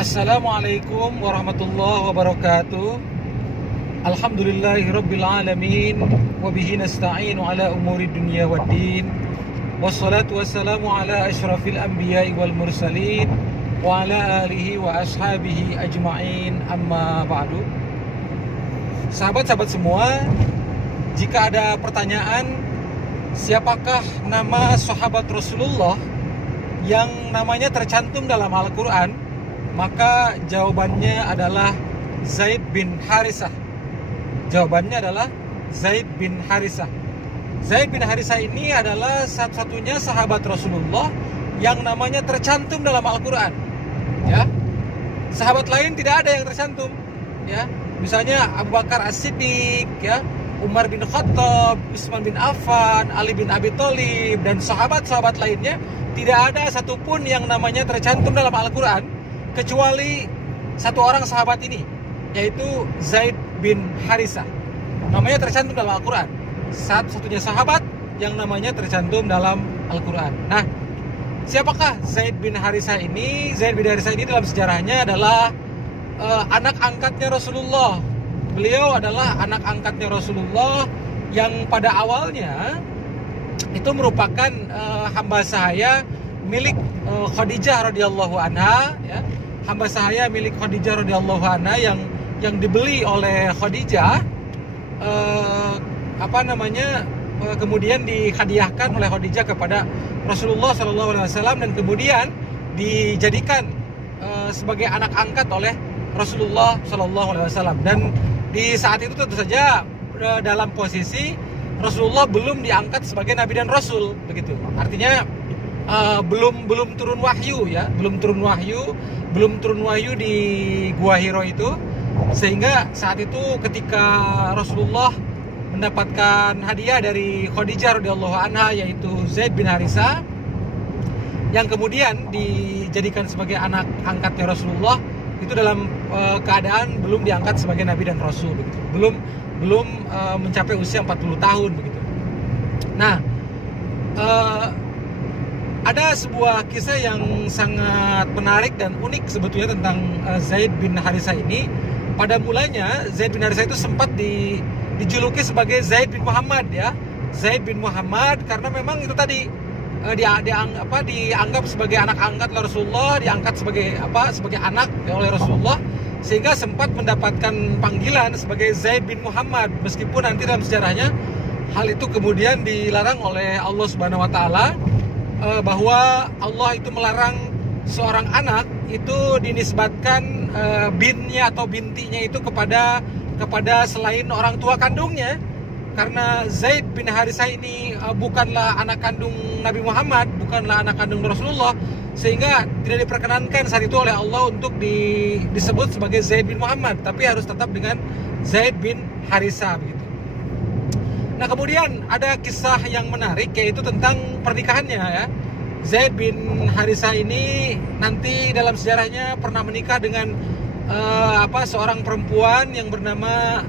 Assalamualaikum warahmatullahi wabarakatuh. Alhamdulillahirabbil alamin wa bihi nasta'inu ala umuri dunya waddin. Wassalatu wassalamu ala asyrafil anbiya'i wal mursalin wa ala alihi wa ashabihi ajma'in, amma ba'du. Sahabat-sahabat semua, jika ada pertanyaan siapakah nama sahabat Rasulullah yang namanya tercantum dalam Al-Quran, maka jawabannya adalah Zaid bin Harisah. Jawabannya adalah Zaid bin Harisah. Zaid bin Harisah ini adalah satu-satunya sahabat Rasulullah yang namanya tercantum dalam Al-Quran. Ya, sahabat lain tidak ada yang tercantum. Ya, misalnya Abu Bakar As-Siddiq, ya, Umar bin Khattab, Utsman bin Affan, Ali bin Abi Thalib, dan sahabat-sahabat lainnya tidak ada satupun yang namanya tercantum dalam Al-Quran kecuali satu orang sahabat ini, yaitu Zaid bin Harisah. Namanya tercantum dalam Al-Quran. Satu-satunya sahabat yang namanya tercantum dalam Al-Quran. Nah, siapakah Zaid bin Harisah ini? Zaid bin Harisah ini dalam sejarahnya adalah anak angkatnya Rasulullah. Beliau adalah anak angkatnya Rasulullah yang pada awalnya itu merupakan hamba sahaya milik Khadijah radhiyallahu anha, ya. Hamba sahaya milik Khadijah radhiyallahu anha yang dibeli oleh Khadijah, kemudian dihadiahkan oleh Khadijah kepada Rasulullah SAW, dan kemudian dijadikan sebagai anak angkat oleh Rasulullah SAW. Dan di saat itu tentu saja dalam posisi Rasulullah belum diangkat sebagai Nabi dan Rasul, begitu. Artinya belum turun wahyu, ya, belum turun wahyu di Gua Hiro itu, sehingga saat itu ketika Rasulullah mendapatkan hadiah dari Khadijah radhiyallahu anha, yaitu Zaid bin Harisah, yang kemudian dijadikan sebagai anak angkatnya Rasulullah, itu dalam keadaan belum diangkat sebagai Nabi dan Rasul, begitu. Belum mencapai usia 40 tahun, begitu. Nah, ada sebuah kisah yang sangat menarik dan unik sebetulnya tentang Zaid bin Harisah ini. Pada mulanya Zaid bin Harisah itu sempat dijuluki sebagai Zaid bin Muhammad, ya. Zaid bin Muhammad karena memang itu tadi dianggap sebagai anak angkat oleh Rasulullah, diangkat sebagai anak oleh Rasulullah, sehingga sempat mendapatkan panggilan sebagai Zaid bin Muhammad, meskipun nanti dalam sejarahnya hal itu kemudian dilarang oleh Allah Subhanahu wa taala, bahwa Allah itu melarang seorang anak itu dinisbatkan binnya atau bintinya itu kepada selain orang tua kandungnya, karena Zaid bin Harisah ini bukanlah anak kandung Nabi Muhammad, bukanlah anak kandung Rasulullah, sehingga tidak diperkenankan saat itu oleh Allah untuk disebut sebagai Zaid bin Muhammad, tapi harus tetap dengan Zaid bin Harisah, begitu. Nah, kemudian ada kisah yang menarik, yaitu tentang pernikahannya, ya. Zaid bin Harisah ini nanti dalam sejarahnya pernah menikah dengan seorang perempuan yang bernama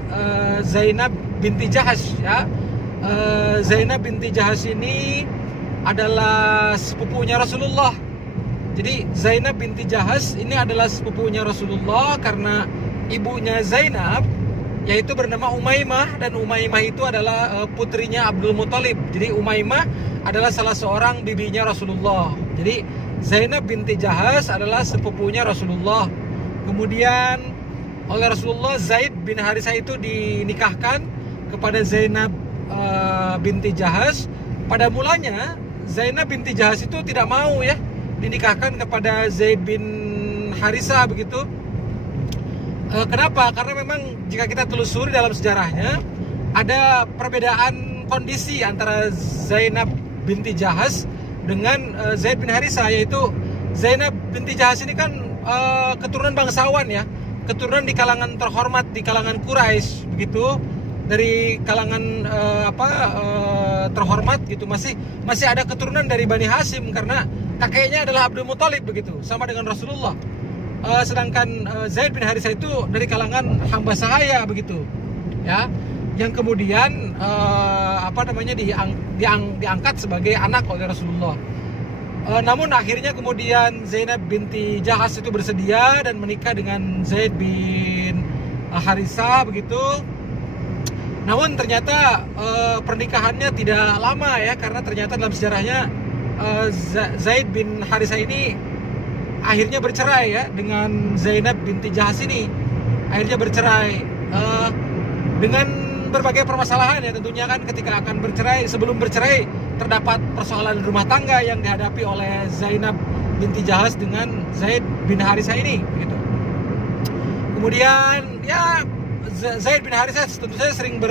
Zainab binti Jahash, ya. Zainab binti Jahash ini adalah sepupunya Rasulullah. Jadi Zainab binti Jahash ini adalah sepupunya Rasulullah karena ibunya Zainab yaitu bernama Umaymah, dan Umaymah itu adalah putrinya Abdul Muthalib. Jadi Umaymah adalah salah seorang bibinya Rasulullah. Jadi Zainab binti Jahash adalah sepupunya Rasulullah. Kemudian oleh Rasulullah, Zaid bin Harisah itu dinikahkan kepada Zainab binti Jahash. Pada mulanya Zainab binti Jahash itu tidak mau, ya, dinikahkan kepada Zaid bin Harisah, begitu. Kenapa? Karena memang jika kita telusuri dalam sejarahnya ada perbedaan kondisi antara Zainab binti Jahash dengan Zaid bin Harisah, yaitu Zainab binti Jahash ini kan keturunan bangsawan, ya, keturunan di kalangan terhormat di kalangan Quraisy, begitu, dari kalangan terhormat, gitu. Masih ada keturunan dari Bani Hashim karena kakeknya adalah Abdul Muthalib, begitu, sama dengan Rasulullah. Sedangkan Zaid bin Harisah itu dari kalangan hamba sahaya, begitu, ya, yang kemudian diangkat sebagai anak oleh Rasulullah. Namun akhirnya kemudian Zainab binti Jahas itu bersedia dan menikah dengan Zaid bin Harithah begitu. Namun ternyata pernikahannya tidak lama ya, karena ternyata dalam sejarahnya Zaid bin Harithah ini akhirnya bercerai ya dengan Zainab binti Jahas ini. Akhirnya bercerai dengan berbagai permasalahan ya tentunya kan. Ketika akan bercerai, sebelum bercerai terdapat persoalan rumah tangga yang dihadapi oleh Zainab binti Jahas dengan Zaid bin Harithah ini gitu. Kemudian ya Zaid bin Harithah tentu saja sering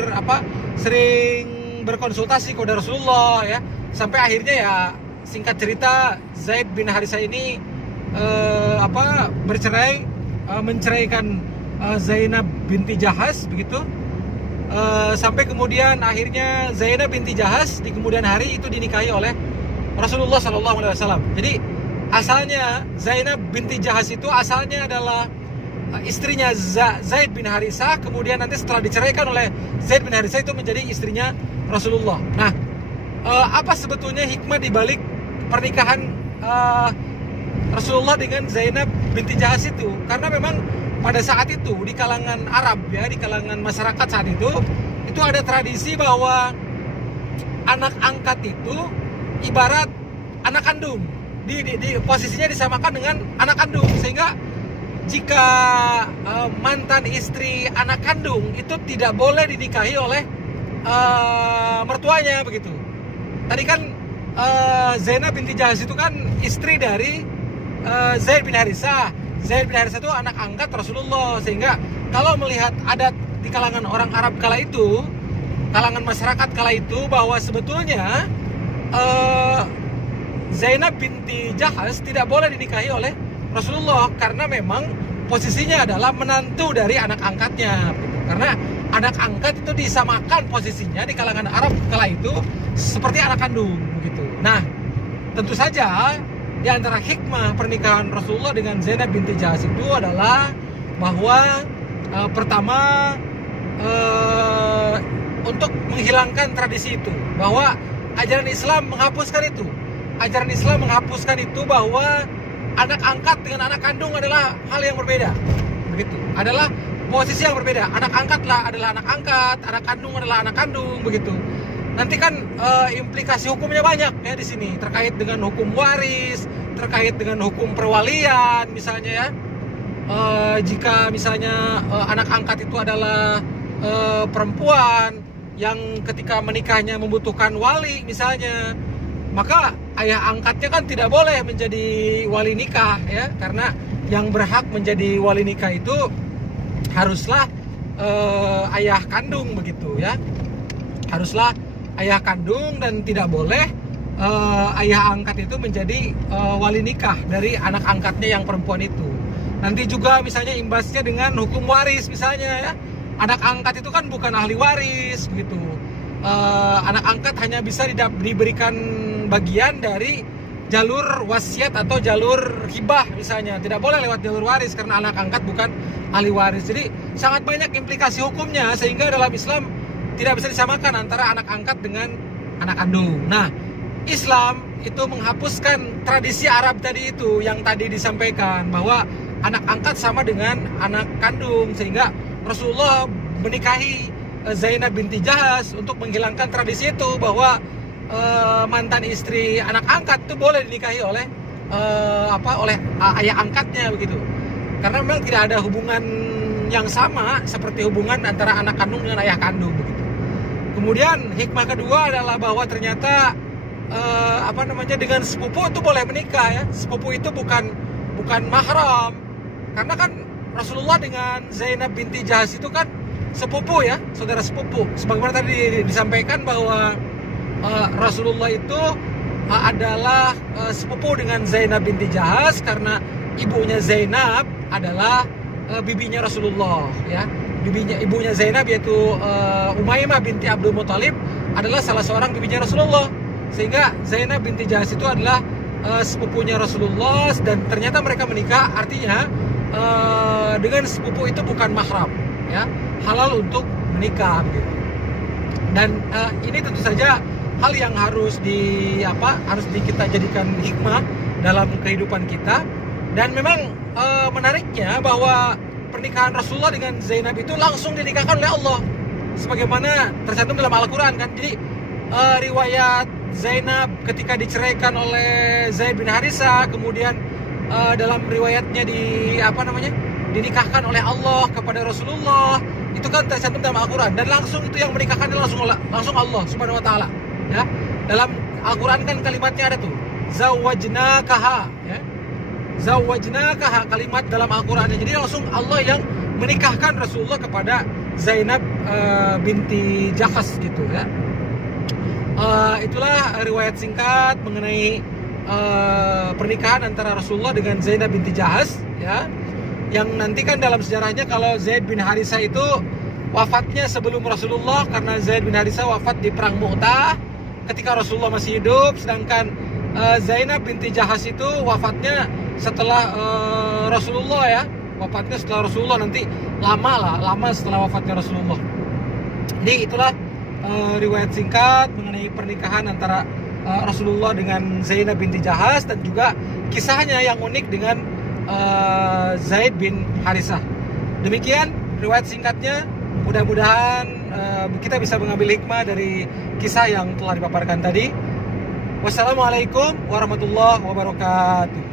berkonsultasi kepada Rasulullah ya, sampai akhirnya ya singkat cerita Zaid bin Harithah ini menceraikan Zainab binti Jahas begitu. Sampai kemudian akhirnya Zainab binti Jahas di kemudian hari itu dinikahi oleh Rasulullah SAW. Jadi asalnya Zainab binti Jahas itu asalnya adalah istrinya Zaid bin Harithah, kemudian nanti setelah diceraikan oleh Zaid bin Harithah itu menjadi istrinya Rasulullah. Nah, apa sebetulnya hikmah dibalik pernikahan Rasulullah dengan Zainab binti Jahas itu? Karena memang pada saat itu di kalangan Arab ya, di kalangan masyarakat saat itu ada tradisi bahwa anak angkat itu ibarat anak kandung, di posisinya disamakan dengan anak kandung, sehingga jika mantan istri anak kandung itu tidak boleh dinikahi oleh mertuanya begitu. Tadi kan Zainab binti Jahas itu kan istri dari Zaid bin Harithah. Zaid bin Harithah itu anak angkat Rasulullah, sehingga kalau melihat adat di kalangan orang Arab kala itu, kalangan masyarakat kala itu, bahwa sebetulnya Zainab binti Jahas tidak boleh dinikahi oleh Rasulullah karena memang posisinya adalah menantu dari anak angkatnya. Karena anak angkat itu disamakan posisinya di kalangan Arab kala itu seperti anak kandung begitu. Nah, tentu saja di antara hikmah pernikahan Rasulullah dengan Zainab binti Jahas itu adalah bahwa pertama untuk menghilangkan tradisi itu, bahwa ajaran Islam menghapuskan itu. Ajaran Islam menghapuskan itu bahwa anak angkat dengan anak kandung adalah hal yang berbeda. Begitu. Adalah posisi yang berbeda. Anak angkatlah adalah anak angkat, anak kandung adalah anak kandung begitu. Nanti kan implikasi hukumnya banyak ya di sini, terkait dengan hukum waris, terkait dengan hukum perwalian misalnya ya. Jika misalnya anak angkat itu adalah perempuan yang ketika menikahnya membutuhkan wali misalnya, maka ayah angkatnya kan tidak boleh menjadi wali nikah ya, karena yang berhak menjadi wali nikah itu haruslah ayah kandung begitu ya. Haruslah ayah kandung, dan tidak boleh ayah angkat itu menjadi wali nikah dari anak angkatnya yang perempuan itu. Nanti juga misalnya imbasnya dengan hukum waris misalnya ya. Anak angkat itu kan bukan ahli waris begitu. Anak angkat hanya bisa diberikan bagian dari jalur wasiat atau jalur hibah misalnya. Tidak boleh lewat jalur waris karena anak angkat bukan ahli waris. Jadi sangat banyak implikasi hukumnya, sehingga dalam Islam tidak bisa disamakan antara anak angkat dengan anak kandung. Nah, Islam itu menghapuskan tradisi Arab tadi itu yang tadi disampaikan, bahwa anak angkat sama dengan anak kandung, sehingga Rasulullah menikahi Zainab binti Jahas untuk menghilangkan tradisi itu, bahwa mantan istri anak angkat itu boleh dinikahi oleh oleh ayah angkatnya begitu. Karena memang tidak ada hubungan yang sama seperti hubungan antara anak kandung dengan ayah kandung begitu. Kemudian hikmah kedua adalah bahwa ternyata dengan sepupu itu boleh menikah ya. Sepupu itu bukan mahram. Karena kan Rasulullah dengan Zainab binti Jahas itu kan sepupu ya, saudara sepupu. Sebagaimana tadi disampaikan bahwa Rasulullah itu adalah sepupu dengan Zainab binti Jahas karena ibunya Zainab adalah bibinya Rasulullah ya. Ibunya Zainab yaitu Umaymah binti Abdul Muthalib adalah salah seorang bibinya Rasulullah, sehingga Zainab binti Jahas itu adalah sepupunya Rasulullah, dan ternyata mereka menikah. Artinya dengan sepupu itu bukan mahram ya, halal untuk menikah gitu. Dan ini tentu saja hal yang harus kita jadikan hikmah dalam kehidupan kita. Dan memang menariknya bahwa pernikahan Rasulullah dengan Zainab itu langsung dinikahkan oleh Allah, sebagaimana tercantum dalam Al-Quran kan. Jadi riwayat Zainab ketika diceraikan oleh Zaid bin Harithah, kemudian dalam riwayatnya dinikahkan oleh Allah kepada Rasulullah, itu kan tercantum dalam Al-Quran, dan langsung itu yang menikahkan langsung Allah Subhanahu wa taala, ya. Dalam Al-Quran kan kalimatnya ada tuh, zawwajnakaha, ya. Zawwajnakaha, kalimat dalam Al-Quran. Jadi langsung Allah yang menikahkan Rasulullah kepada Zainab binti Jahas gitu, ya. Itulah riwayat singkat mengenai pernikahan antara Rasulullah dengan Zainab binti Jahas, ya. Yang nanti kan dalam sejarahnya kalau Zaid bin Harithah itu wafatnya sebelum Rasulullah, karena Zaid bin Harithah wafat di perang Mu'tah ketika Rasulullah masih hidup, sedangkan Zainab binti Jahas itu wafatnya setelah Rasulullah, ya. Wafatnya setelah Rasulullah, nanti lama setelah wafatnya Rasulullah. Jadi itulah riwayat singkat mengenai pernikahan antara Rasulullah dengan Zainab binti Jahas, dan juga kisahnya yang unik dengan Zaid bin Harithah. Demikian riwayat singkatnya. Mudah-mudahan kita bisa mengambil hikmah dari kisah yang telah dipaparkan tadi. Wassalamualaikum warahmatullahi wabarakatuh.